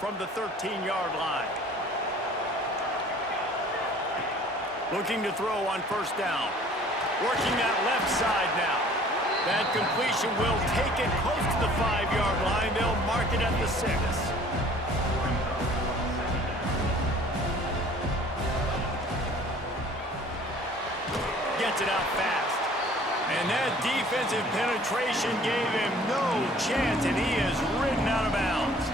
from the 13-yard line. Looking to throw on first down. Working that left side now. That completion will take it close to the 5-yard line. They'll mark it at the 6. Gets it out fast. And that defensive penetration gave him no chance, and he is ridden out of bounds.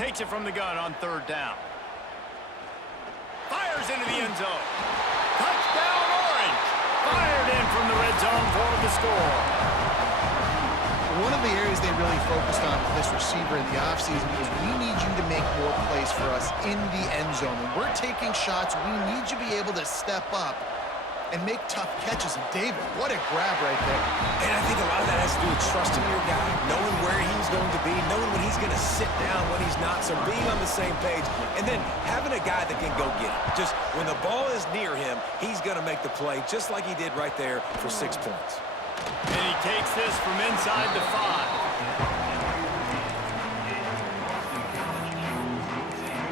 Takes it from the gun on third down. Fires into the end zone. Touchdown, Orange. Fired in from the red zone for the score. One of the areas they really focused on with this receiver in the offseason was we need you to make more plays for us in the end zone. When we're taking shots, we need you to be able to step up and make tough catches. And David, what a grab right there. And I think a lot of that has to do with trusting your guy, knowing where he's going to be, knowing when he's going to sit down, when he's not, so being on the same page, and then having a guy that can go get it. Just when the ball is near him, he's going to make the play, just like he did right there for 6 points. And he takes this from inside the 5.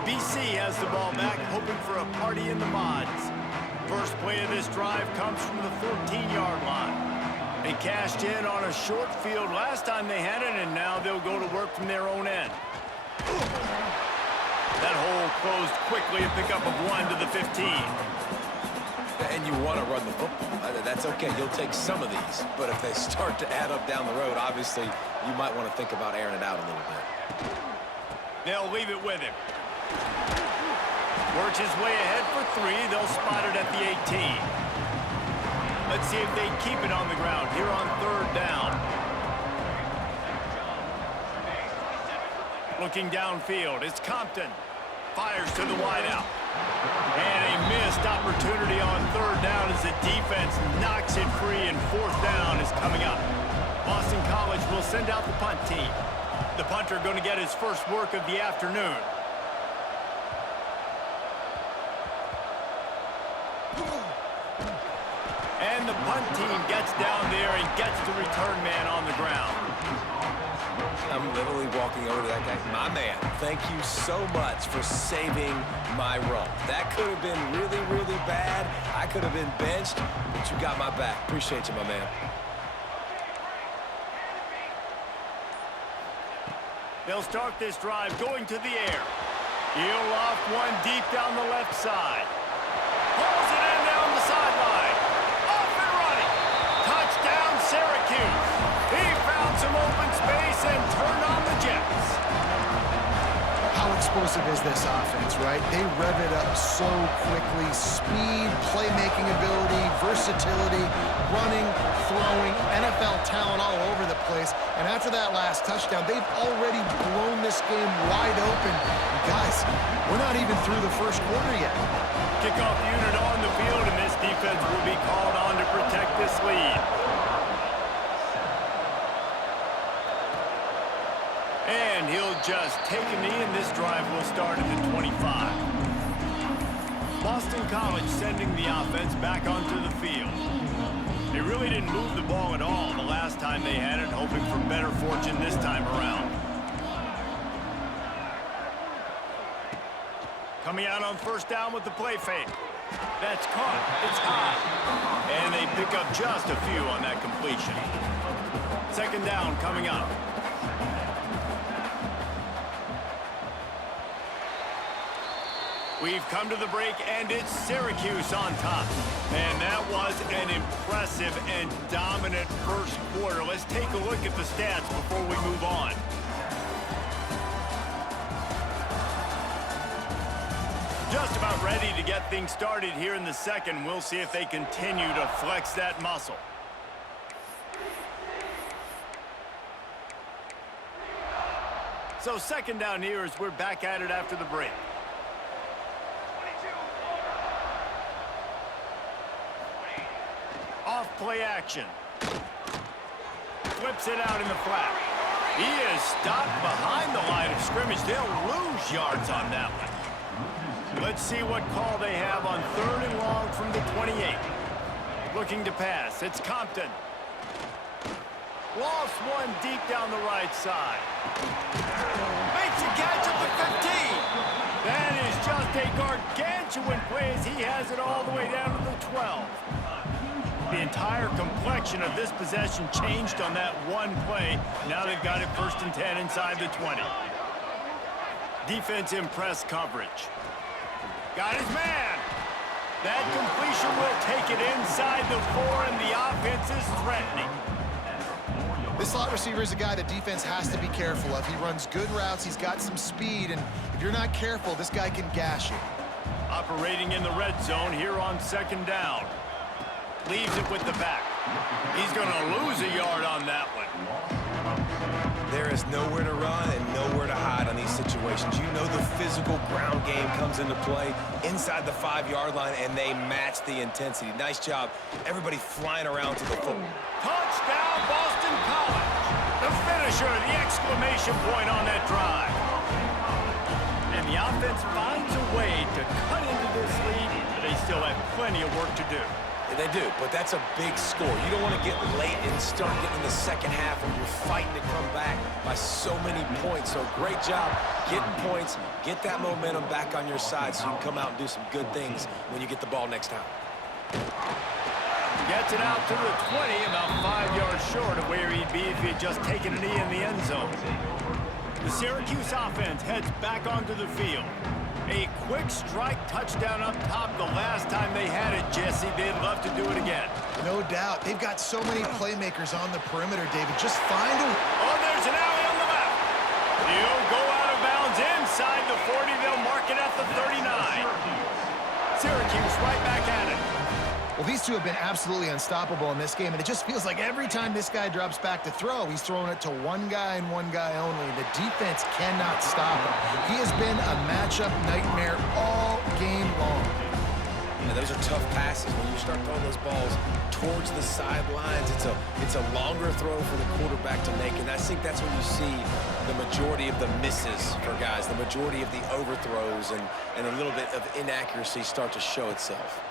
BC has the ball back, hoping for a party in the mods. First play of this drive comes from the 14-yard line. They cashed in on a short field last time they had it, and now they'll go to work from their own end. That hole closed quickly, a pickup of 1 to the 15. And you want to run the football. That's okay. You'll take some of these. But if they start to add up down the road, obviously, you might want to think about airing it out a little bit. They'll leave it with him. Works his way ahead for 3. They'll spot it at the 18. Let's see if they keep it on the ground here on third down. Looking downfield, it's Compton. Fires to the wideout. And a missed opportunity on third down as the defense knocks it free, and fourth down is coming up. Boston College will send out the punt team. The punter going to get his first work of the afternoon. And the punt team gets down there and gets the return man on the ground. I'm literally walking over to that guy. My man, thank you so much for saving my run. That could have been really, really bad. I could have been benched, but you got my back. Appreciate you, my man. They'll start this drive going to the air. He'll loft one deep down the left side. Pulls it in down the sideline. Off and running. Touchdown, Syracuse. He found some open space and turned on the Jets. How explosive is this offense, right? They rev it up so quickly. Speed, playmaking ability, versatility, running, throwing, NFL talent all over the place. And after that last touchdown, they've already blown this game wide open. And guys, we're not even through the first quarter yet. Kickoff unit on the field, and this defense will be called on to protect this lead. And he'll just take a knee, and this drive will start at the 25. Boston College sending the offense back onto the field. They really didn't move the ball at all the last time they had it, hoping for better fortune this time around. Coming out on first down with the play fake. That's caught. It's high. And they pick up just a few on that completion. Second down coming up. We've come to the break, and it's Syracuse on top. And that was an impressive and dominant first quarter. Let's take a look at the stats before we move on. Just about ready to get things started here in the second. We'll see if they continue to flex that muscle. So second down here as we're back at it after the break. Off play action. Flips it out in the flat. He is stopped behind the line of scrimmage. They'll lose yards on that one. Let's see what call they have on third and long from the 28. Looking to pass. It's Compton. Lost one deep down the right side. Makes a catch at the 15. That is just a gargantuan play as he has it all the way down to the 12. The entire complexion of this possession changed on that one play. Now they've got it 1st and 10 inside the 20. Defense in press coverage. Got his man. That completion will take it inside the 4, and the offense is threatening. This slot receiver is a guy the defense has to be careful of. He runs good routes, he's got some speed, and if you're not careful, this guy can gash you. Operating in the red zone here on 2nd down. Leaves it with the back. He's going to lose a yard on that one. There is nowhere to run and nowhere to hide on these situations. You know the physical ground game comes into play inside the 5-yard line, and they match the intensity. Nice job. Everybody flying around to the football. Touchdown, Boston College. The finisher, the exclamation point on that drive. And the offense finds a way to cut into this lead, but they still have plenty of work to do. They do, but that's a big score. You don't want to get late and start getting in the second half when you're fighting to come back by so many points. So great job getting points, get that momentum back on your side so you can come out and do some good things when you get the ball next time. Gets it out to the 20, about 5 yards short of where he'd be if he had just taken a knee in the end zone. The Syracuse offense heads back onto the field. A quick strike touchdown up top the last time they had it, Jesse. They'd love to do it again. No doubt. They've got so many playmakers on the perimeter, David. Just find them. Oh, there's an alley on the left. He'll go out of bounds inside the 40. They'll mark it at the 39. Syracuse right back at it. Well, these two have been absolutely unstoppable in this game, and it just feels like every time this guy drops back to throw, he's throwing it to one guy and one guy only. The defense cannot stop him. He has been a matchup nightmare all game long. And those are tough passes. When you start throwing those balls towards the sidelines, it's a longer throw for the quarterback to make, and I think that's when you see the majority of the misses for guys, the majority of the overthrows and a little bit of inaccuracy start to show itself.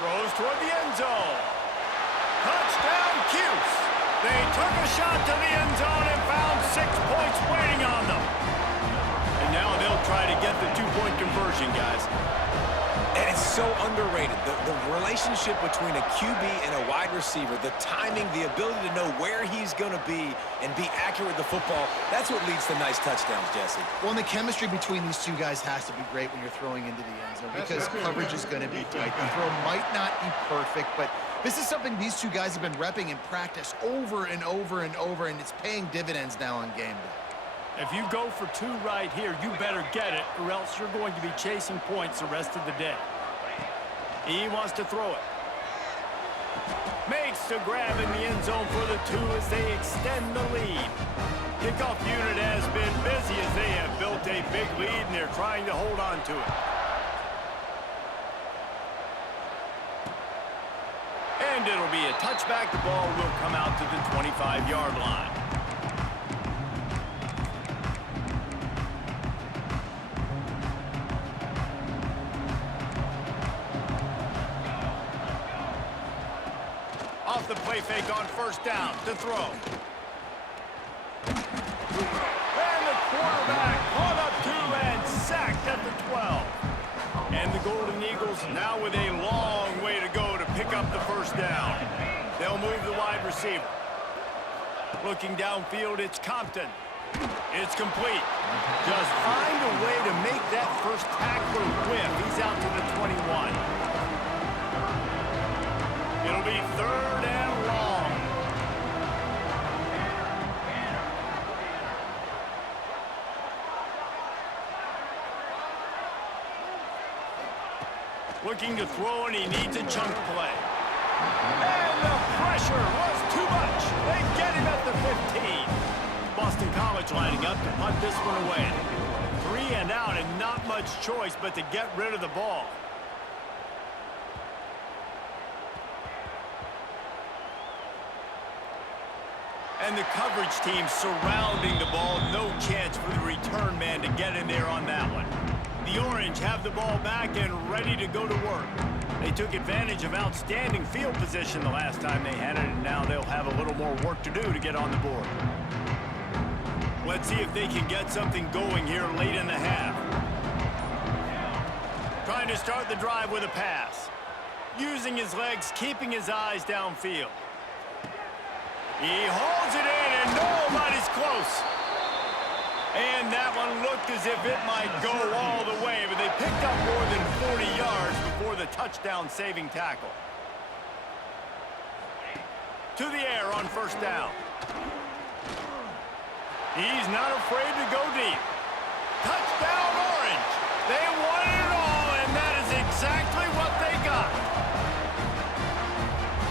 Throws toward the end zone. Touchdown, Cuse. They took a shot to the end zone and found 6 points waiting on them. And now they'll try to get the 2-point conversion, guys. And it's so underrated. The relationship between a QB and a wide receiver, the timing, the ability to know where he's going to be and be accurate with the football, that's what leads to nice touchdowns, Jesse. Well, and the chemistry between these two guys has to be great when you're throwing into the end zone because coverage is going to be tight. The throw might not be perfect, but this is something these two guys have been repping in practice over and over and over, and it's paying dividends now on game day. If you go for 2 right here, you better get it, or else you're going to be chasing points the rest of the day. He wants to throw it. Makes the grab in the end zone for the 2 as they extend the lead. Kickoff unit has been busy as they have built a big lead, and they're trying to hold on to it. And it'll be a touchback. The ball will come out to the 25-yard line. Off the play fake on 1st down to throw. And the quarterback caught up to and sacked at the 12. And the Golden Eagles now with a long way to go to pick up the 1st down. They'll move the wide receiver. Looking downfield, it's Compton. It's complete. Just find a way to make that first tackler whiff. He's out to the 21. It'll be 3rd and long. Looking to throw, and he needs a chunk play. And the pressure was too much. They get him at the 15. Boston College lining up to punt this one away. 3 and out, and not much choice but to get rid of the ball. And the coverage team surrounding the ball. No chance for the return man to get in there on that one. The Orange have the ball back and ready to go to work. They took advantage of outstanding field position the last time they had it, and now they'll have a little more work to do to get on the board. Let's see if they can get something going here late in the half. Trying to start the drive with a pass. Using his legs, keeping his eyes downfield. He holds it in, and nobody's close. And that one looked as if it might go all the way, but they picked up more than 40 yards before the touchdown-saving tackle. To the air on first down. He's not afraid to go deep. Touchdown, Orange. They wanted it all, and that is exactly what they got.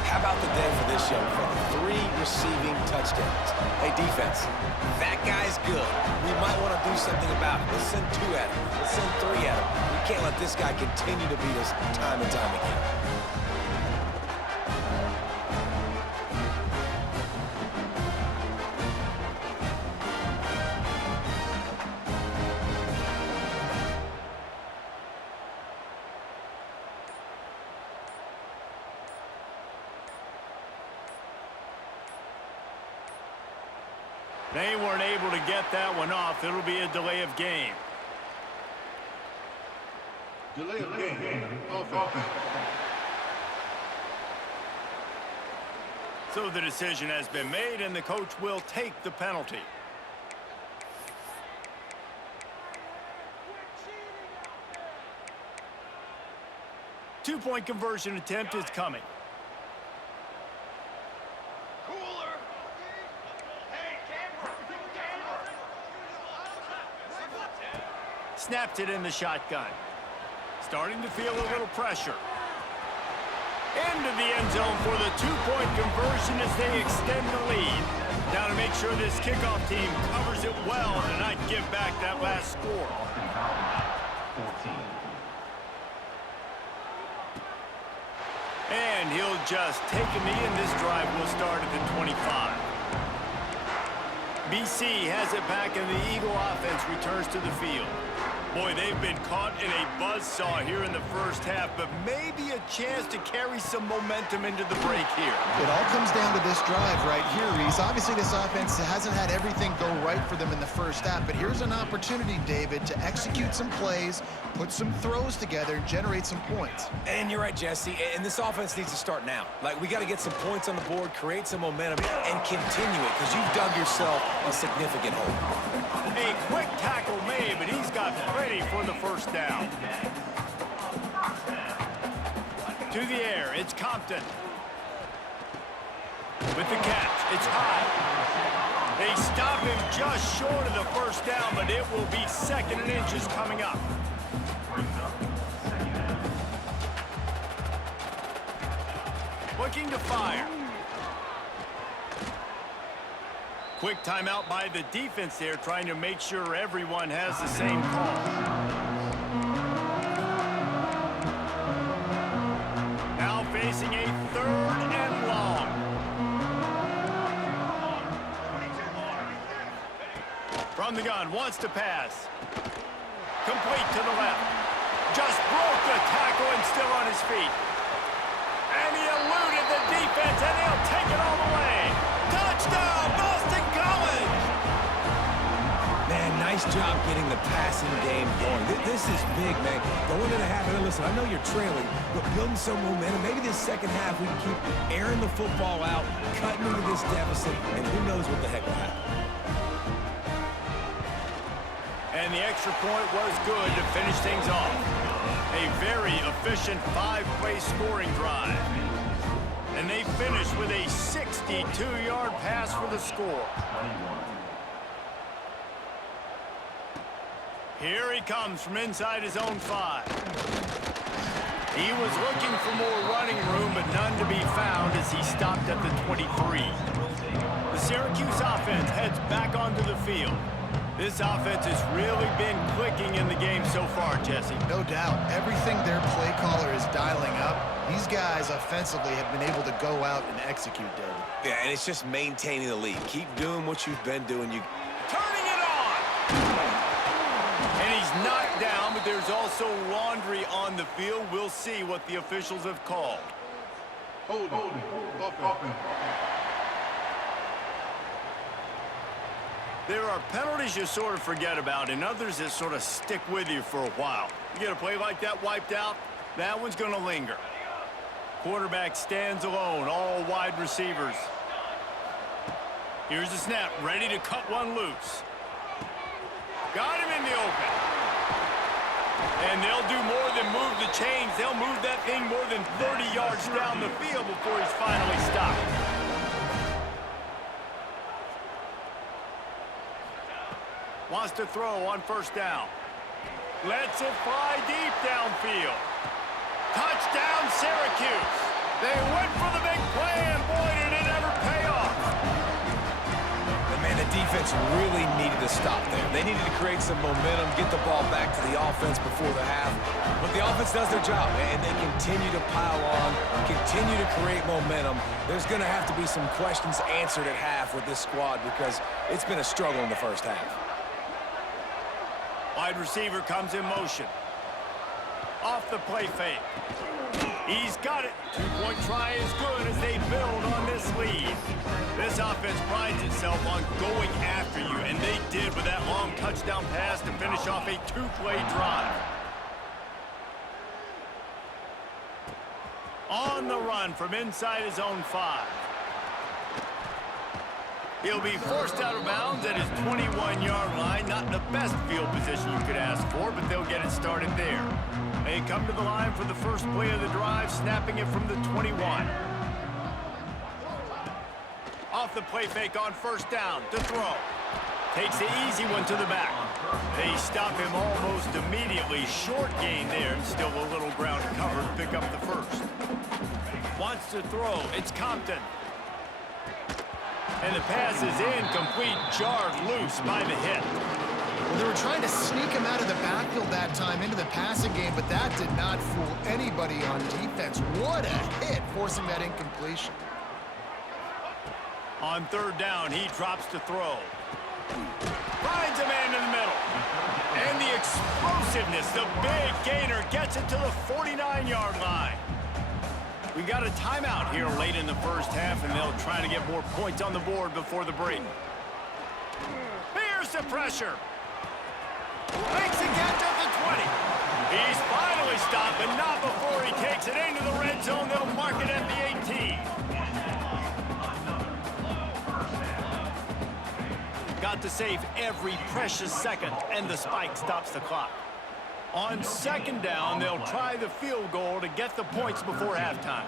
How about the day for this young fella? 3 receiving touchdowns. Hey, defense, that guy's good. We might want to do something about it. Let's send 2 at him. Let's send 3 at him. We can't let this guy continue to beat us time and time again. They weren't able to get that one off. It'll be a delay of game. Delay of game. Offense. So the decision has been made, and the coach will take the penalty. Two-point conversion attempt is coming. Snapped it in the shotgun. Starting to feel a little pressure. Into the end zone for the two-point conversion as they extend the lead. Now to make sure this kickoff team covers it well and not give back that last score. And he'll just take a knee, and this drive will start at the 25. BC has it back, and the Eagle offense returns to the field. Boy, they've been caught in a buzzsaw here in the first half, but maybe a chance to carry some momentum into the break here. It all comes down to this drive right here, Reese. Obviously, this offense hasn't had everything go right for them in the first half, but here's an opportunity, David, to execute some plays, put some throws together, and generate some points. And you're right, Jesse, and this offense needs to start now. Like, we got to get some points on the board, create some momentum, and continue it, because you've dug yourself a significant hole. A quick tackle made, but he's got plenty for the first down. To the air, it's Compton. With the catch, it's high. They stop him just short of the first down, but it will be 2nd and inches coming up. Looking to fire. Quick timeout by the defense there, trying to make sure everyone has the same call. Now facing a 3rd and long. From the gun, wants to pass. Complete to the left. Just broke the tackle and still on his feet. And he eluded the defense, and he'll take it all the way. Touchdown, Boston College! Man, nice job getting the passing game going. This is big, man. Going into the half, and listen, I know you're trailing, but building some momentum. Maybe this second half we can keep airing the football out, cutting into this deficit, and who knows what the heck will happen. And the extra point was good to finish things off. A very efficient 5-play scoring drive. And they finished with a 62-yard pass for the score. Here he comes from inside his own 5. He was looking for more running room, but none to be found as he stopped at the 23. The Syracuse offense heads back onto the field. This offense has really been clicking in the game so far, Jesse. No doubt. Everything their play caller is dialing up, these guys offensively have been able to go out and execute, David. Yeah, and it's just maintaining the lead. Keep doing what you've been doing. Turning it on! And he's He's knocked down, but there's also laundry on the field. We'll see what the officials have called. Holding. Offense. There are penalties you sort of forget about and others that sort of stick with you for a while. You get a play like that wiped out, that one's going to linger. Quarterback stands alone, all wide receivers. Here's the snap, ready to cut one loose. Got him in the open. And they'll do more than move the chains. They'll move that thing more than 30 yards down the field before he's finally stopped. Wants to throw on first down. Lets it fly deep downfield. Touchdown, Syracuse. They went for the big play, and boy, did it ever pay off. And man, the defense really needed to stop there. They needed to create some momentum, get the ball back to the offense before the half. But the offense does their job, and they continue to pile on, continue to create momentum. There's going to have to be some questions answered at half with this squad because it's been a struggle in the first half. Wide receiver comes in motion. Off the play fake. He's got it. Two-point try is good as they build on this lead. This offense prides itself on going after you, and they did with that long touchdown pass to finish off a two-play drive. On the run from inside his own 5. He'll be forced out of bounds at his 21-yard line. Not the best field position you could ask for, but they'll get it started there. They come to the line for the first play of the drive, snapping it from the 21. Off the play fake on first down to throw. Takes the easy one to the back. They stop him almost immediately. Short gain there, and still a little ground covered to pick up the first. Wants to throw. It's Compton. And the pass is incomplete, jarred loose by the hit. Well, they were trying to sneak him out of the backfield that time into the passing game, but that did not fool anybody on defense. What a hit, forcing that incompletion. On third down, he drops to throw. Finds a man in the middle. And the explosiveness, the big gainer, gets it to the 49-yard line. We got a timeout here late in the first half, and they'll try to get more points on the board before the break. Here's the pressure. Makes it get to the 20. He's finally stopped, but not before he takes it into the red zone. They'll mark it at the 18. Got to save every precious second, and the spike stops the clock. On second down, they'll try the field goal to get the points before halftime.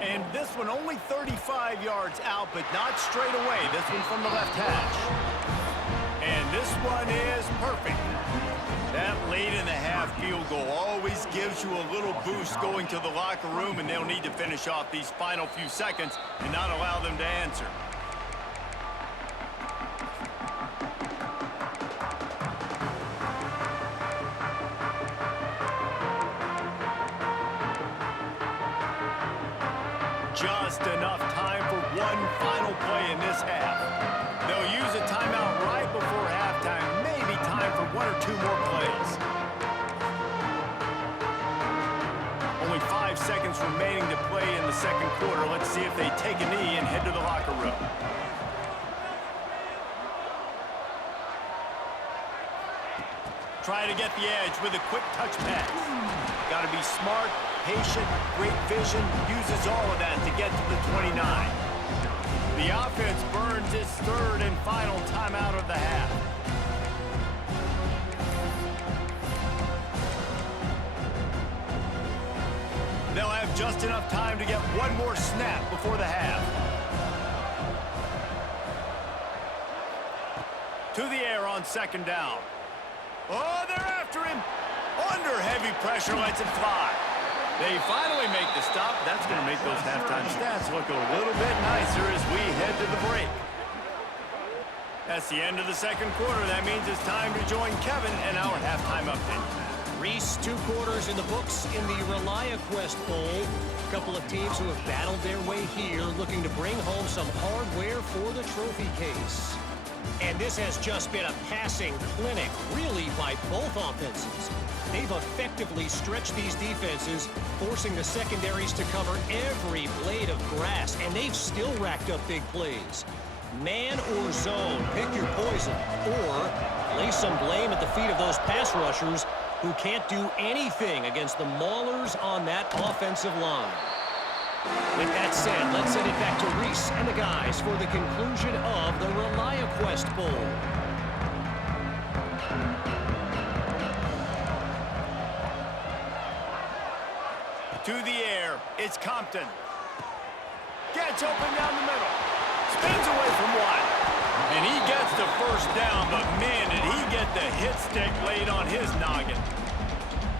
And this one only 35 yards out, but not straight away. This one from the left hash. And this one is perfect. That late in the half field goal always gives you a little boost going to the locker room, and they'll need to finish off these final few seconds and not allow them to answer. Just enough time for one final play in this half. They'll use a timeout right before halftime, maybe time for one or two more plays. Only 5 seconds remaining to play in the second quarter. Let's see if they take a knee and head to the locker room. Try to get the edge with a quick touch pass. Got to be smart, patient, great vision, uses all of that to get to the 29. The offense burns its third and final timeout of the half. They'll have just enough time to get one more snap before the half. To the air on second down. Oh, they're after him. Under heavy pressure, lets it fly. They finally make the stop. That's going to make those halftime stats look a little bit nicer as we head to the break. That's the end of the second quarter. That means it's time to join Kevin and our halftime update. Reese, 2 quarters in the books in the ReliaQuest Bowl. A couple of teams who have battled their way here, looking to bring home some hardware for the trophy case. And this has just been a passing clinic, really, by both offenses. They've effectively stretched these defenses, forcing the secondaries to cover every blade of grass, and they've still racked up big plays. Man or zone, pick your poison, or lay some blame at the feet of those pass rushers who can't do anything against the maulers on that offensive line. With that said, let's send it back to Reese and the guys for the conclusion of the ReliaQuest Bowl. To the air, it's Compton. Gets open down the middle. Spins away from one. And he gets the first down, but man, did he get the hit stick laid on his noggin.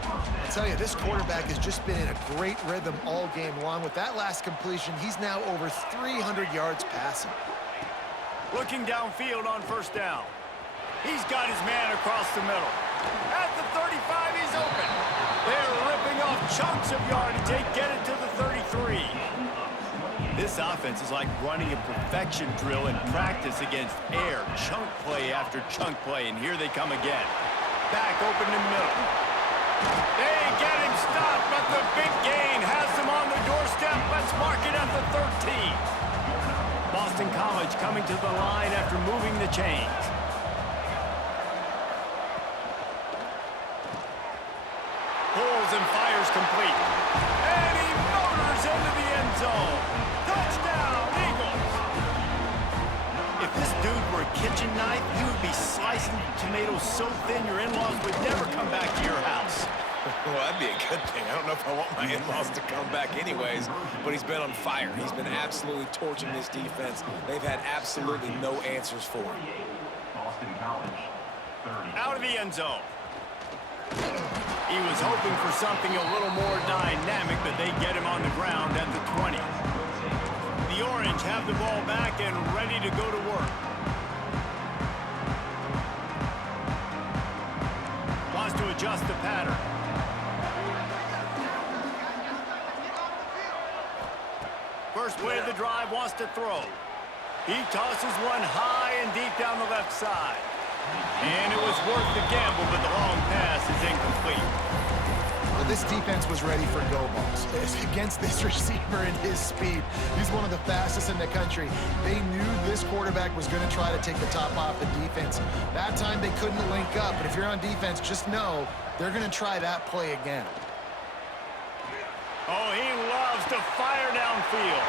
I tell you, this quarterback has just been in a great rhythm all game long. With that last completion, he's now over 300 yards passing. Looking downfield on first down. He's got his man across the middle. At the 35, he's open. They're ripping off chunks of yardage. They get it to the 33. This offense is like running a perfection drill in practice against air. Chunk play after chunk play, and here they come again. Back open in the middle. They get him stopped, but the big gain has them on the doorstep. Let's mark it at the 13. Boston College coming to the line after moving the chains. Pulls and fires complete. And he motors into the end zone. Touchdown, Eagles! If this dude were a kitchen knife, he would be slicing tomatoes so thin your in-laws would never come back to your house. Well, that'd be a good thing. I don't know if I want my in-laws to come back anyways, but he's been on fire. He's been absolutely torching this defense. They've had absolutely no answers for him. Boston College, 30. Out of the end zone. He was hoping for something a little more dynamic, but they get him on the ground at the 20. The Orange have the ball back and ready to go to work. Wants to adjust the pattern. First play of the drive, wants to throw. He tosses one high and deep down the left side. And it was worth the gamble, but the long pass is incomplete. Well, this defense was ready for go balls. Against this receiver and his speed, he's one of the fastest in the country. They knew this quarterback was going to try to take the top off the defense. That time they couldn't link up, but if you're on defense, just know they're going to try that play again. Oh, he loves to fire downfield.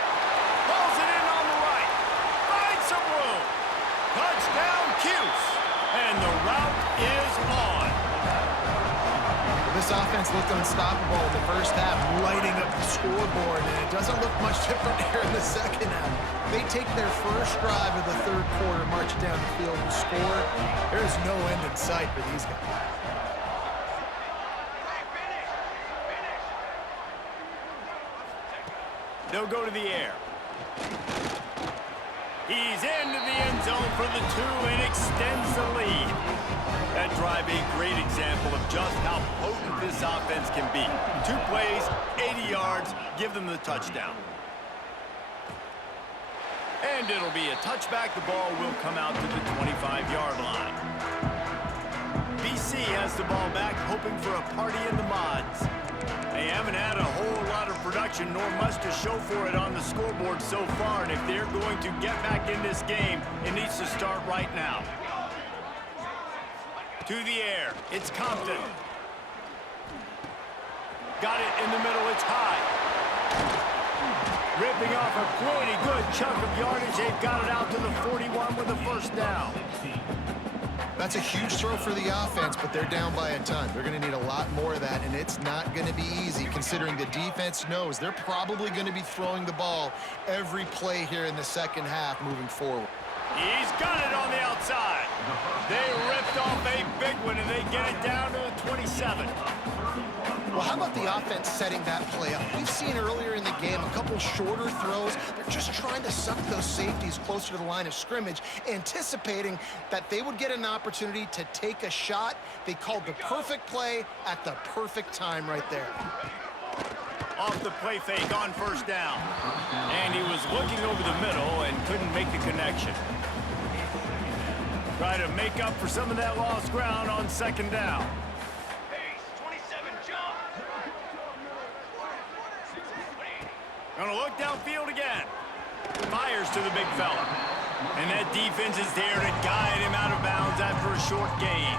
Pulls it in on the right. Finds some room. Touchdown, Cuse. And the route is on. This offense looked unstoppable in the first half, lighting up the scoreboard, and it doesn't look much different here in the second half. They take their first drive of the third quarter, march down the field and score. There's no end in sight for these guys. They'll go to the air. He's into the end zone for the 2 and extends the lead. That drive a great example of just how potent this offense can be. 2 plays, 80 yards, give them the touchdown. And it'll be a touchback. The ball will come out to the 25-yard line. BC has the ball back, hoping for a party in the mods. They haven't had a whole lot of production, nor much to show for it on the scoreboard so far. And if they're going to get back in this game, it needs to start right now. To the air, it's Compton. Got it in the middle, it's high. Ripping off a pretty good chunk of yardage. They've got it out to the 41 with a first down. That's a huge throw for the offense, but they're down by a ton. They're going to need a lot more of that, and it's not going to be easy considering the defense knows they're probably going to be throwing the ball every play here in the second half moving forward. He's got it on the outside. They ripped off a big one, and they get it down to the 27. Well, how about the offense setting that play up? We've seen earlier in the game a couple shorter throws. They're just trying to suck those safeties closer to the line of scrimmage, anticipating that they would get an opportunity to take a shot. They called the perfect play at the perfect time right there. Off the play fake on first down. And he was looking over the middle and couldn't make the connection. Try to make up for some of that lost ground on second down. Gonna look downfield again. Fires to the big fella. And that defense is there to guide him out of bounds after a short gain.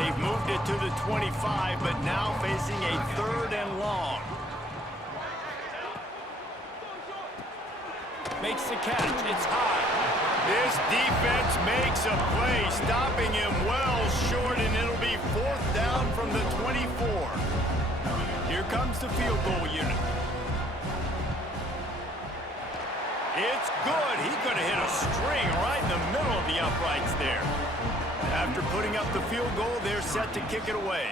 They've moved it to the 25, but now facing a 3rd and long. Makes the catch. It's high. This defense makes a play, stopping him well short, and it'll be 4th down from the 24. Here comes the field goal unit. It's good. He could have hit a string right in the middle of the uprights there. After putting up the field goal, they're set to kick it away.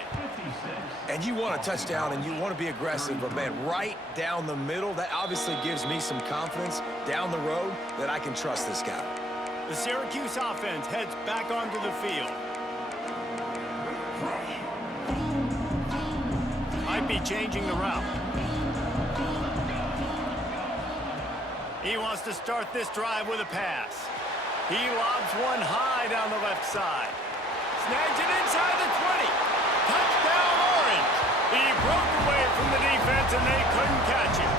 And you want a touchdown and you want to be aggressive, but man, right down the middle, that obviously gives me some confidence down the road that I can trust this guy. The Syracuse offense heads back onto the field. Might be changing the route. He wants to start this drive with a pass. He lobs one high down the left side. Snags it inside the 20. Touchdown, Orange. He broke away from the defense, and they couldn't catch him.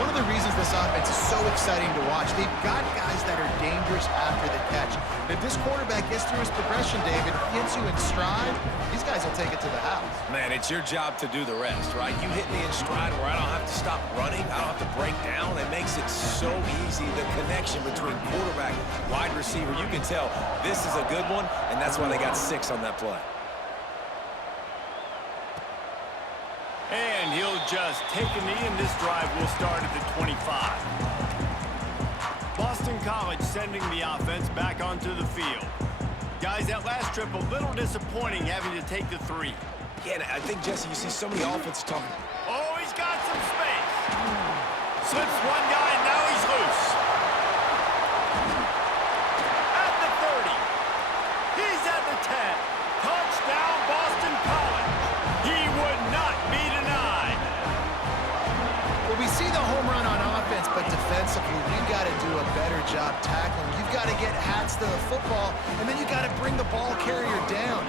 One of the reasons this offense is so exciting to watch, they've got guys that are dangerous after the catch. If this quarterback gets through his progression, David, gets you in stride, these guys will take it to the house. Man, it's your job to do the rest, right? You hit me in stride where I don't have to stop running. I don't have to break down. It makes it so easy. The connection between quarterback, wide receiver, you can tell this is a good one, and that's why they got 6 on that play. And he'll just take a knee, and this drive will start at the 25. Boston College sending the offense back onto the field. Guys, that last trip a little disappointing having to take the 3. Yeah, and I think, Jesse, you see so many offenses talking. Oh, he's got some space. Slips one guy, and now he's loose. At the 30. He's at the 10. Touchdown, Boston College. He would not be denied. Well, we see the home run on offense, but defensively, you've got to do a better job tackling. You've got to get hats to the football, and then you've got to bring the ball carrier down.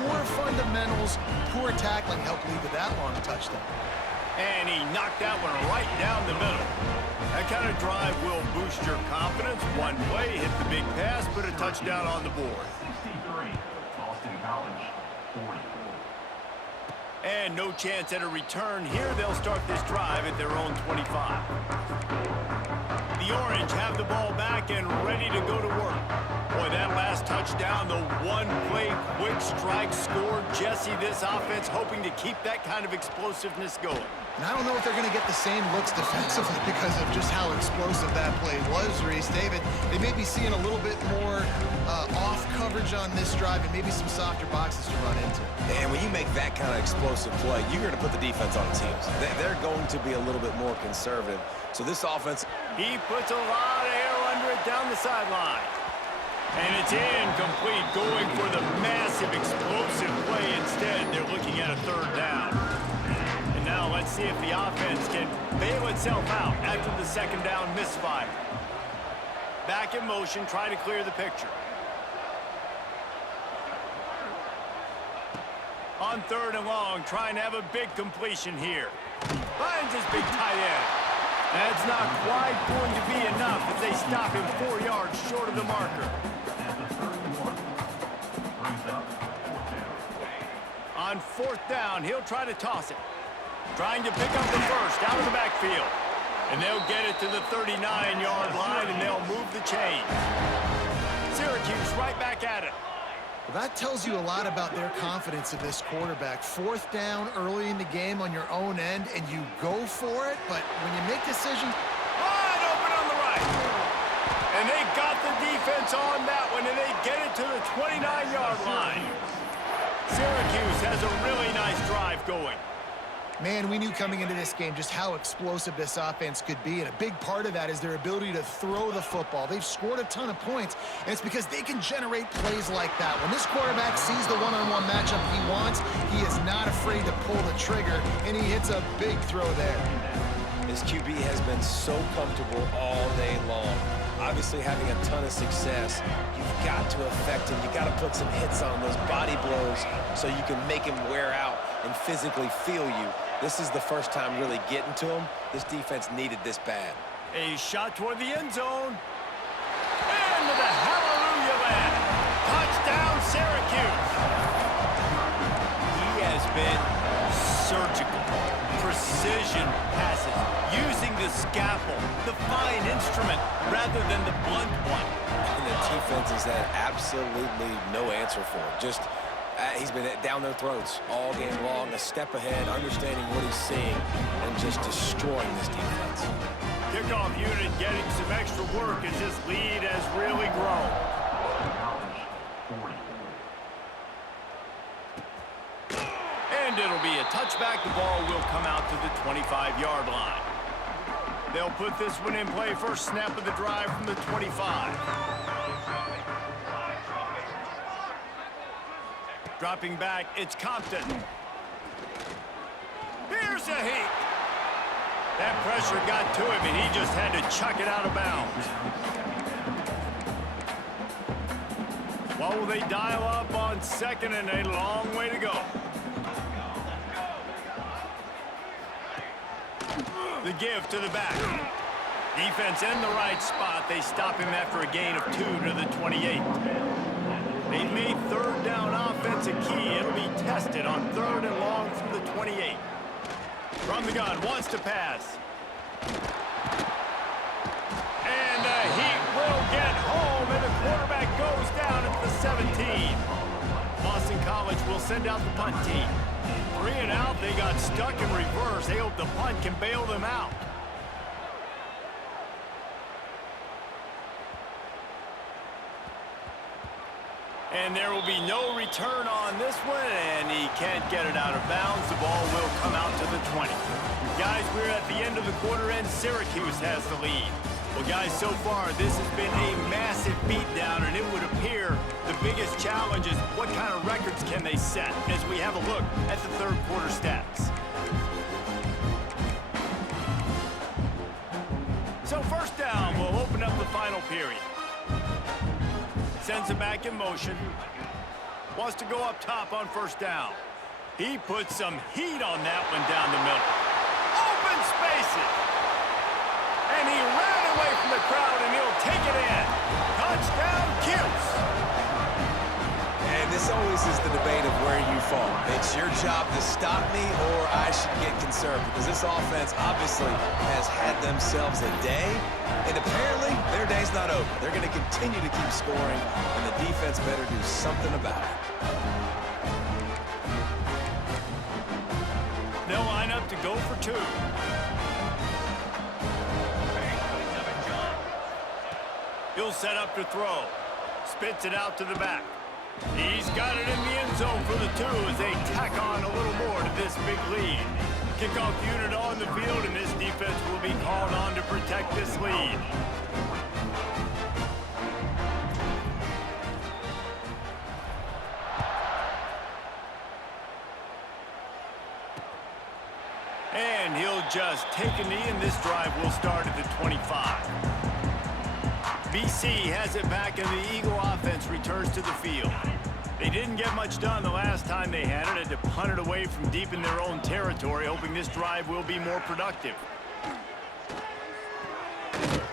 Poor fundamentals, poor tackling helped lead to that long touchdown. And he knocked that one right down the middle. That kind of drive will boost your confidence. One play, hit the big pass, put a touchdown on the board. 63, Boston College, 40. And no chance at a return here. They'll start this drive at their own 25. The Orange have the ball back and ready to go to work. Boy, that last touchdown, the one-play quick strike score. Jesse, this offense hoping to keep that kind of explosiveness going. And I don't know if they're going to get the same looks defensively because of just how explosive that play was, Reese. David, they may be seeing a little bit more off coverage on this drive and maybe some softer boxes to run into. And when you make that kind of explosive play, you're going to put the defense on its heels. They're going to be a little bit more conservative. So this offense... He puts a lot of air under it down the sideline. And it's incomplete, going for the massive explosive play instead. They're looking at a 3rd down. And now let's see if the offense can bail itself out after the 2nd down misfire. Back in motion, try to clear the picture. On 3rd and long, trying to have a big completion here. Finds his big tight end. That's not quite going to be enough as they stop him 4 yards short of the marker. On 4th down, he'll try to toss it. Trying to pick up the first out of the backfield. And they'll get it to the 39-yard line, and they'll move the chains. Syracuse right back at it. Well, that tells you a lot about their confidence in this quarterback. 4th down early in the game on your own end, and you go for it, but when you make decisions... Wide open on the right. And they got the defense on that one, and they get it to the 29-yard line. Syracuse has a really nice drive going. Man, we knew coming into this game just how explosive this offense could be, and a big part of that is their ability to throw the football. They've scored a ton of points, and it's because they can generate plays like that. When this quarterback sees the one-on-one matchup he wants, he is not afraid to pull the trigger, and he hits a big throw there. This QB has been so comfortable all day long. Obviously having a ton of success, you've got to affect him. You've got to put some hits on those body blows so you can make him wear out and physically feel you. This is the first time really getting to him. This defense needed this bad. A shot toward the end zone. And to the hallelujah land. Touchdown, Syracuse. He has been surgical. Precision passes, using the scalpel, the fine instrument, rather than the blunt one. And the defense has had absolutely no answer for him. Just, he's been down their throats all game long, a step ahead, understanding what he's seeing, and just destroying this defense. Kickoff unit getting some extra work as this lead has really grown. And it'll be a touchback. The ball will come out to the 25-yard line. They'll put this one in play. First snap of the drive from the 25. Dropping back, it's Compton. Here's a heat. That pressure got to him, and he just had to chuck it out of bounds. What will they dial up on second and a long way to go? The give to the back. Defense in the right spot. They stop him after a gain of 2 to the 28. They've made third down offense a key. It'll be tested on 3rd and long from the 28. From the gun, wants to pass. And the Heat will get home, and the quarterback goes down at the 17. Boston College will send out the punt team. 3 and out, they got stuck in reverse. They hope the punt can bail them out. And there will be no return on this one, and he can't get it out of bounds. The ball will come out to the 20. Guys, we're at the end of the quarter, and Syracuse has the lead. Well, guys, so far, this has been a massive beatdown, and it would appear the biggest challenge is what kind of records can they set as we have a look at the third quarter stats. So first down, we'll open up the final period. Sends it back in motion. Wants to go up top on first down. He puts some heat on that one down the middle. Open spaces. And he ran away from the crowd, and he'll take it in. Touchdown, Cuse. And this always is the debate of where you fall. It's your job to stop me, or I should get concerned, because this offense obviously has had themselves a day, and apparently their day's not over. They're going to continue to keep scoring, and the defense better do something about it. They'll line up to go for 2. He'll set up to throw. Spits it out to the back. He's got it in the end zone for the 2 as they tack on a little more to this big lead. Kickoff unit on the field, and this defense will be called on to protect this lead. And he'll just take a knee, and this drive will start at the 25. BC has it back, and the Eagle offense returns to the field. They didn't get much done the last time they had it. Had to punt it away from deep in their own territory, hoping this drive will be more productive.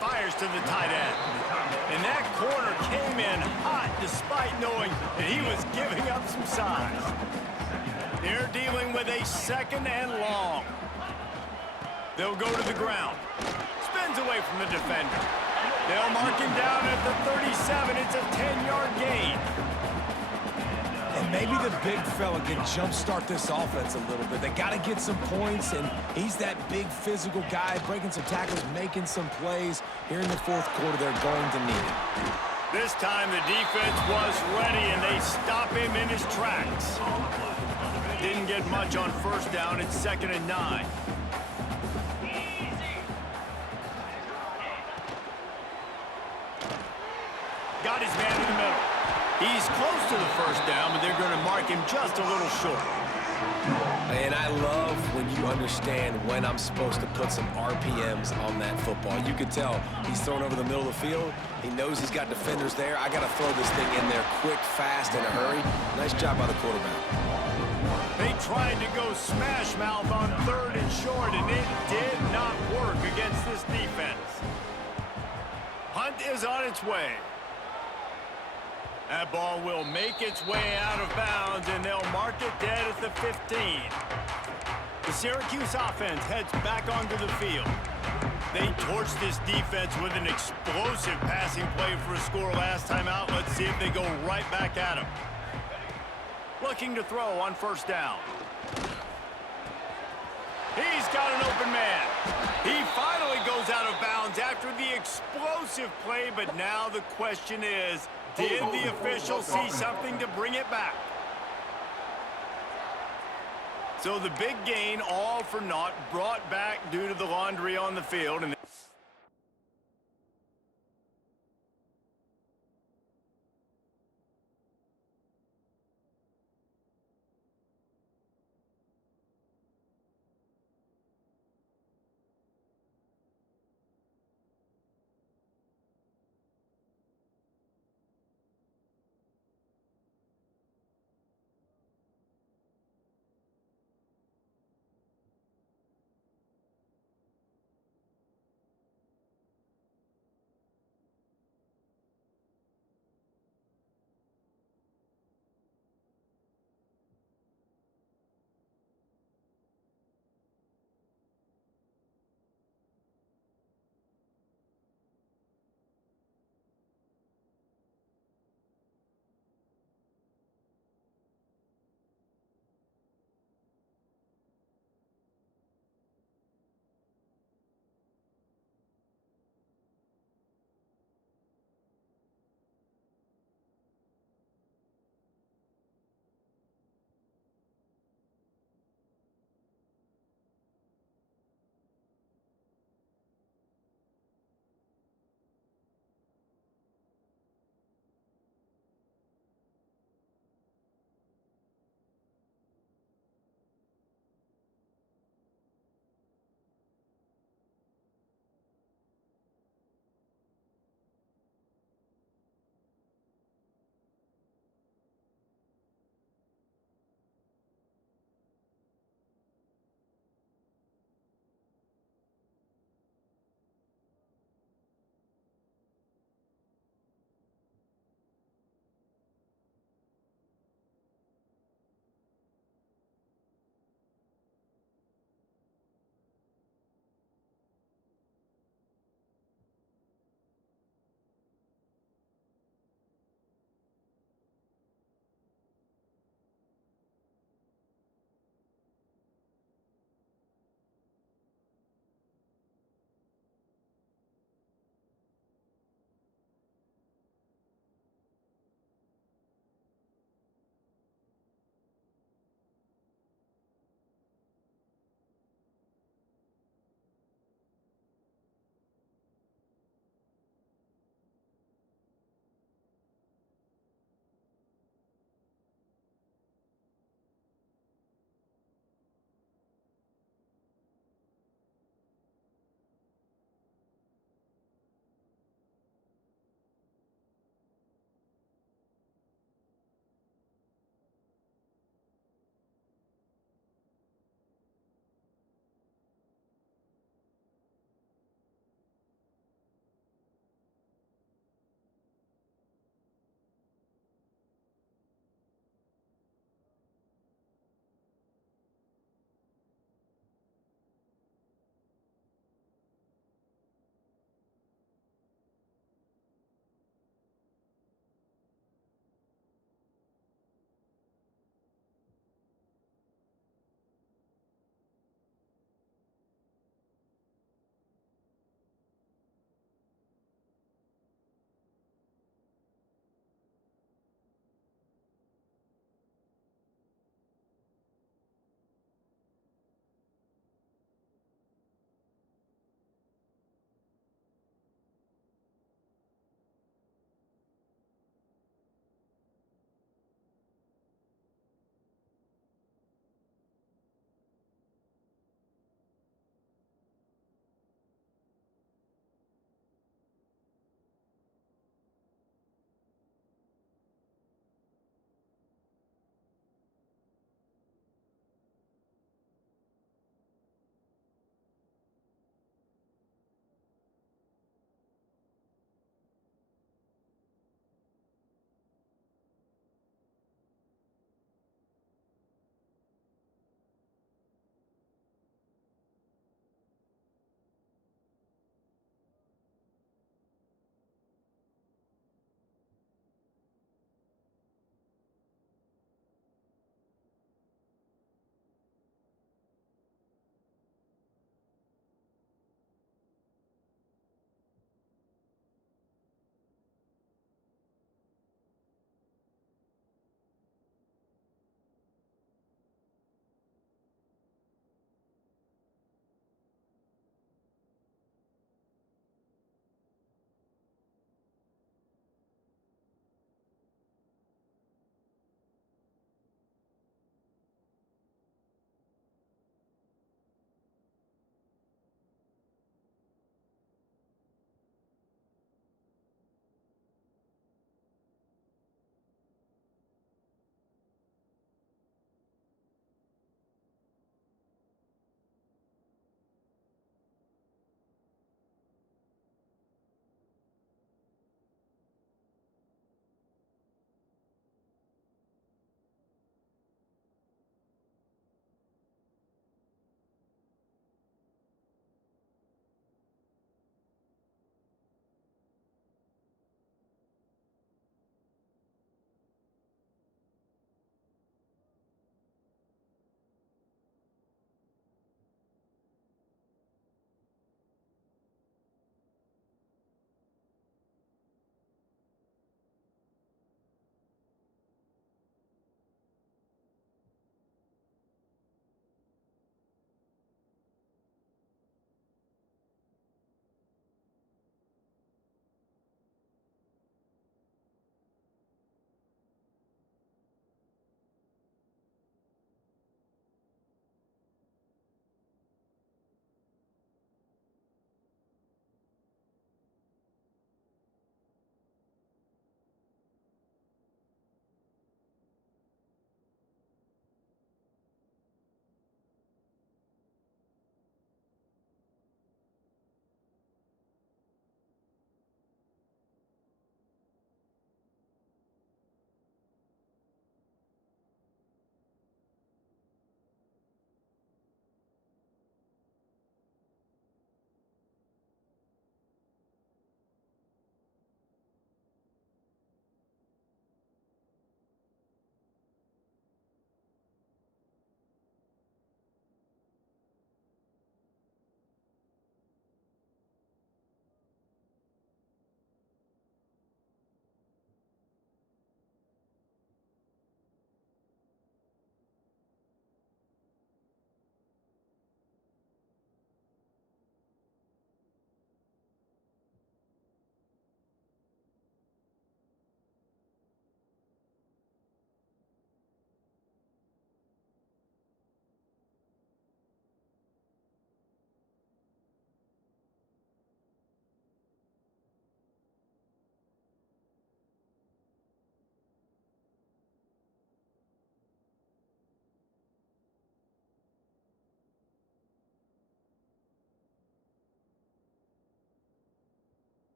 Fires to the tight end. And that corner came in hot despite knowing that he was giving up some size. They're dealing with a 2nd and long. They'll go to the ground. Spins away from the defender. They'll mark him down at the 37. It's a 10-yard gain. And maybe the big fella can jumpstart this offense a little bit. They got to get some points, and he's that big physical guy, breaking some tackles, making some plays. Here in the 4th quarter, they're going to need it. This time the defense was ready, and they stop him in his tracks. Didn't get much on first down. It's 2nd and 9. Got his man in the middle. He's close to the first down, but they're going to mark him just a little short. And I love when you understand when I'm supposed to put some RPMs on that football. You can tell he's thrown over the middle of the field. He knows he's got defenders there. I got to throw this thing in there quick, fast, in a hurry. Nice job by the quarterback. They tried to go smash mouth on 3rd and short, and it did not work against this defense. Hunt is on its way. That ball will make its way out of bounds, and they'll mark it dead at the 15. The Syracuse offense heads back onto the field. They torched this defense with an explosive passing play for a score last time out. Let's see if they go right back at him. Looking to throw on 1st down. He's got an open man. He finally goes out of bounds after the explosive play, but now the question is, did the official see something to bring it back? So the big gain, all for naught, brought back due to the laundry on the field. And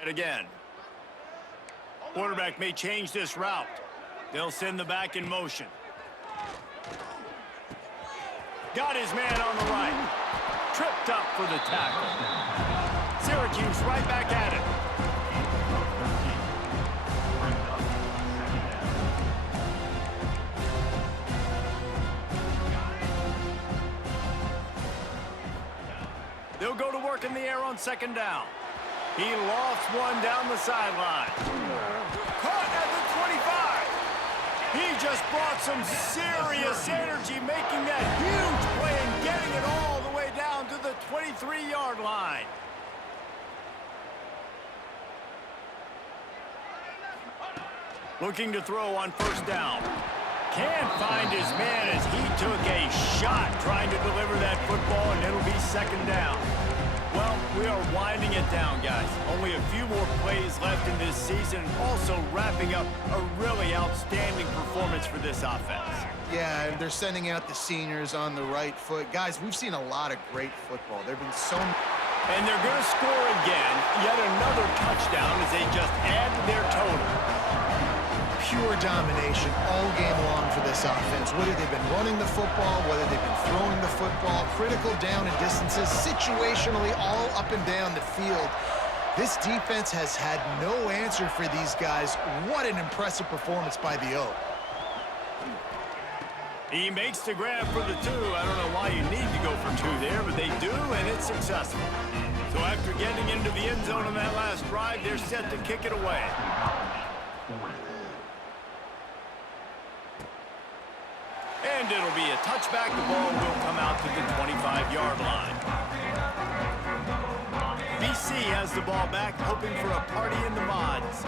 And again. Quarterback may change this route. They'll send the back in motion. Got his man on the right. Tripped up for the tackle. Syracuse right back at it. They'll go to work in the air on second down. He lofts one down the sideline. Caught at the 25. He just brought some serious energy, making that huge play and getting it all the way down to the 23-yard line. Looking to throw on first down. Can't find his man as he took a shot trying to deliver that football, and it'll be second down. Well, we are winding it down, guys. Only a few more plays left in this season, also wrapping up a really outstanding performance for this offense. Yeah, and they're sending out the seniors on the right foot. Guys, we've seen a lot of great football. There have been so many. And they're going to score again, yet another touchdown as they just add to their total. Pure domination all game long for this offense. Whether they've been running the football, whether they've been throwing the football, critical down and distances, situationally all up and down the field. This defense has had no answer for these guys. What an impressive performance by the O. He makes the grab for the 2. I don't know why you need to go for 2 there, but they do, and it's successful. So after getting into the end zone on that last drive, they're set to kick it away. And it'll be a touchback. The ball will come out to the 25-yard line. BC has the ball back, hoping for a party in the mods.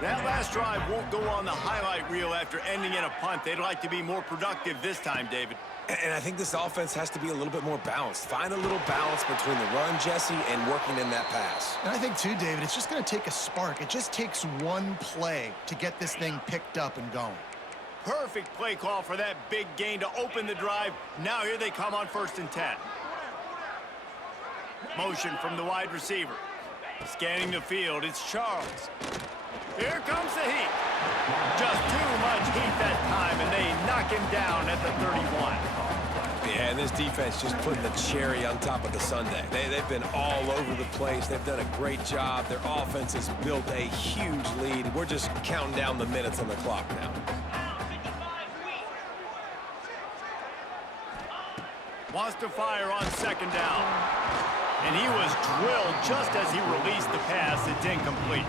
That last drive won't go on the highlight reel after ending in a punt. They'd like to be more productive this time, David. And I think this offense has to be a little bit more balanced. Find a little balance between the run, Jesse, and working in that pass. And I think, too, David, it's just going to take a spark. It just takes one play to get this thing picked up and going. Perfect play call for that big gain to open the drive. Now here they come on 1st and 10. Motion from the wide receiver. Scanning the field, it's Charles. Here comes the heat. Just too much heat that time, and they knock him down at the 31. Yeah, and this defense just putting the cherry on top of the sundae. They've been all over the place. They've done a great job. Their offense has built a huge lead. We're just counting down the minutes on the clock now. Wants to fire on second down. And he was drilled just as he released the pass. It's incomplete.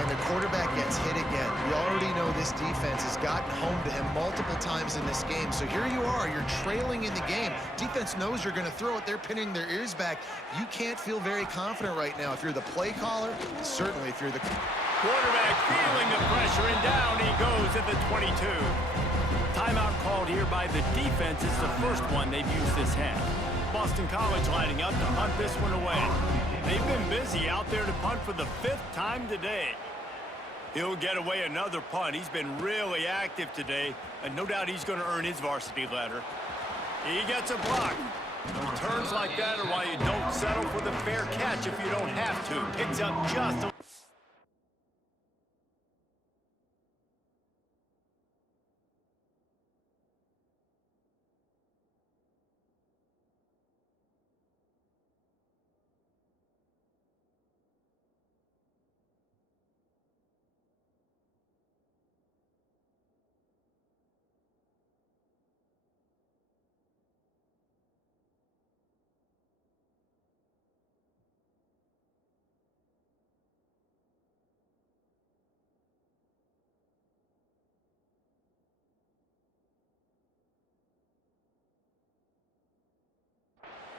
And the quarterback gets hit again. We already know this defense has gotten home to him multiple times in this game. So here you are, you're trailing in the game. Defense knows you're going to throw it. They're pinning their ears back. You can't feel very confident right now. If you're the play caller, certainly if you're the quarterback feeling the pressure, and down he goes at the 22. Timeout called here by the defense. It's the first one they've used this half. Boston College lining up to punt this one away. They've been busy out there to punt for the 5th time today. He'll get away another punt. He's been really active today, and no doubt he's going to earn his varsity letter. He gets a block. Returns like that are why you don't settle for the fair catch if you don't have to. Picks up just a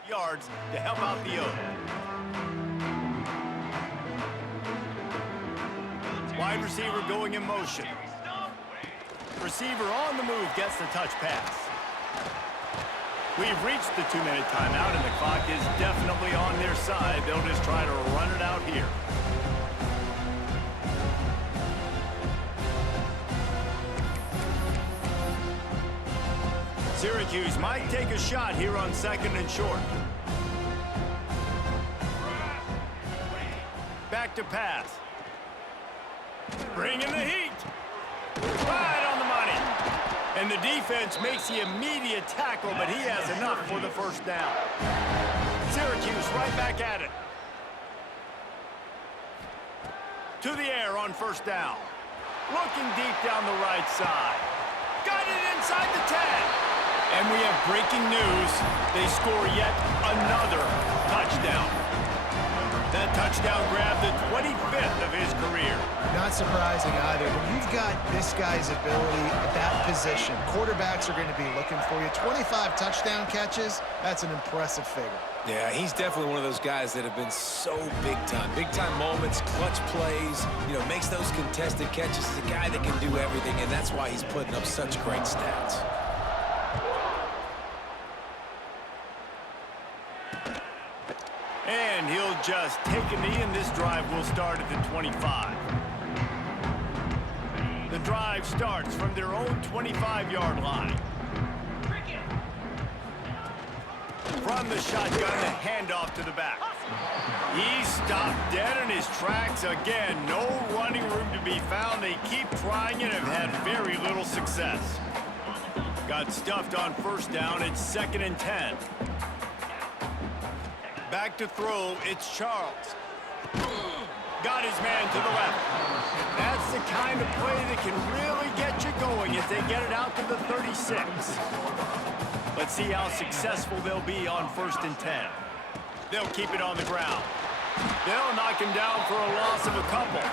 yards to help out the O. Wide receiver going in motion. Receiver on the move gets the touch pass. We've reached the 2-minute timeout, and the clock is definitely on their side. They'll just try to run it out here. Syracuse might take a shot here on 2nd and short. Back to pass. Bringing the heat. Right on the money. And the defense makes the immediate tackle, but he has enough for the first down. Syracuse right back at it. To the air on first down. Looking deep down the right side. Got it inside the 10. And we have breaking news. They score yet another touchdown. That touchdown grabbed the 25th of his career. Not surprising either. When you've got this guy's ability at that position, quarterbacks are going to be looking for you. 25 touchdown catches, that's an impressive figure. Yeah, he's definitely one of those guys that have been so big time. Big time moments, clutch plays, makes those contested catches. He's a guy that can do everything, and that's why he's putting up such great stats. And he'll just take a knee, and this drive will start at the 25. The drive starts from their own 25-yard line. From the shotgun, the handoff to the back. He stopped dead in his tracks again. No running room to be found. They keep trying it and have had very little success. Got stuffed on first down. It's 2nd and 10. Back to throw, it's Charles. Got his man to the left. That's the kind of play that can really get you going as they get it out to the 36. Let's see how successful they'll be on 1st and 10. They'll keep it on the ground. They'll knock him down for a loss of a couple.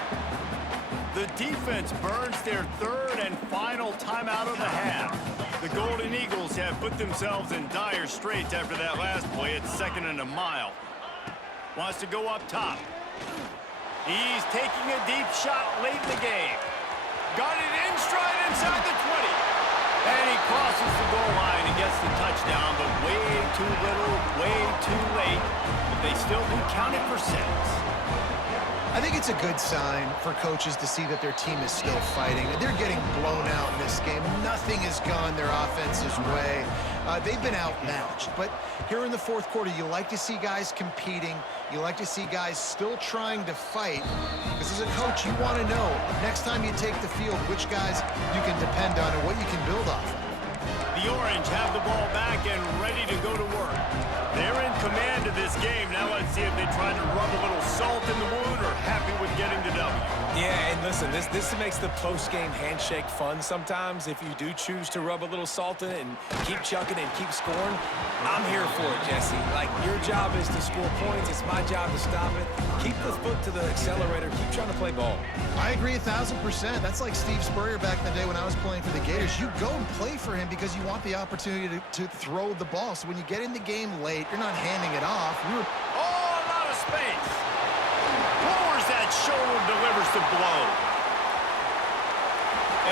The defense burns their 3rd and final timeout of the half. The Golden Eagles have put themselves in dire straits after that last play. It's 2nd and a mile. Wants to go up top. He's taking a deep shot late in the game. Got it in stride inside the 20. And he crosses the goal line and gets the touchdown, but way too little, way too late. But they still do count it for 6. I think it's a good sign for coaches to see that their team is still fighting. They're getting blown out in this game. Nothing has gone their offense's way. They've been outmatched. But here in the 4th quarter, you like to see guys competing. You like to see guys still trying to fight. Because as a coach, you want to know, next time you take the field, which guys you can depend on and what you can build off of. The Orange have the ball back and ready to go to work. They're in command of this game. Now let's see if they try to rub a little salt in the wound or happy with getting the W. Yeah, and listen, this makes the post-game handshake fun sometimes. If you do choose to rub a little salt in it and keep chucking and keep scoring, I'm here for it, Jesse. Like, your job is to score points. It's my job to stop it. Keep the foot to the accelerator. Keep trying to play ball. I agree 1,000%. That's like Steve Spurrier back in the day when I was playing for the Gators. You go and play for him because you want the opportunity to throw the ball. So when you get in the game late, you're not handing it off. Oh, a lot of space. Lowers that shoulder, delivers the blow.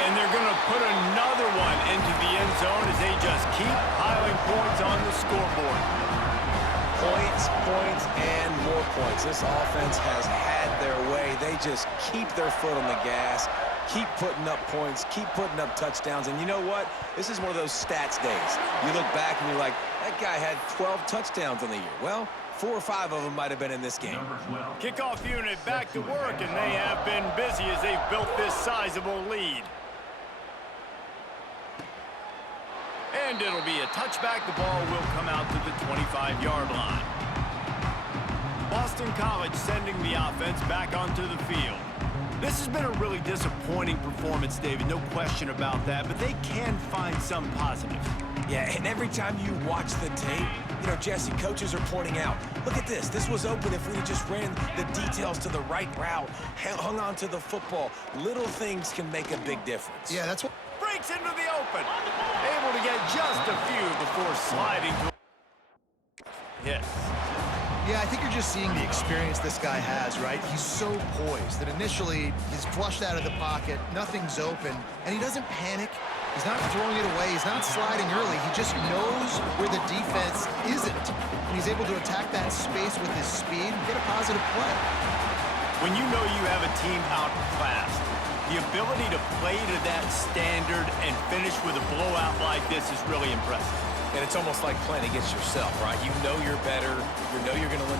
And they're going to put another one into the end zone as they just keep piling points on the scoreboard. Points, points, and more points. This offense has had their way. They just keep their foot on the gas, keep putting up points, keep putting up touchdowns. And you know what? This is one of those stats days. You look back and you're like, that guy had 12 touchdowns on the year. Well, 4 or 5 of them might have been in this game. Kickoff unit back to work, and they have been busy as they've built this sizable lead. And it'll be a touchback. The ball will come out to the 25-yard line. Boston College sending the offense back onto the field. This has been a really disappointing performance, David, no question about that, but they can find some positives. Yeah, and every time you watch the tape, Jesse, coaches are pointing out, look at this. This was open if we just ran the details to the right route, hung on to the football. Little things can make a big difference. Yeah, that's what... Breaks into the open. Able to get just a few before sliding to hits. Yeah, I think you're just seeing the experience this guy has, right? He's so poised that initially he's flushed out of the pocket, nothing's open, and he doesn't panic. He's not throwing it away. He's not sliding early. He just knows where the defense isn't, and he's able to attack that space with his speed and get a positive play. When you know you have a team outclassed, the ability to play to that standard and finish with a blowout like this is really impressive. And it's almost like playing against yourself, right? You know you're better. You know you're going to win the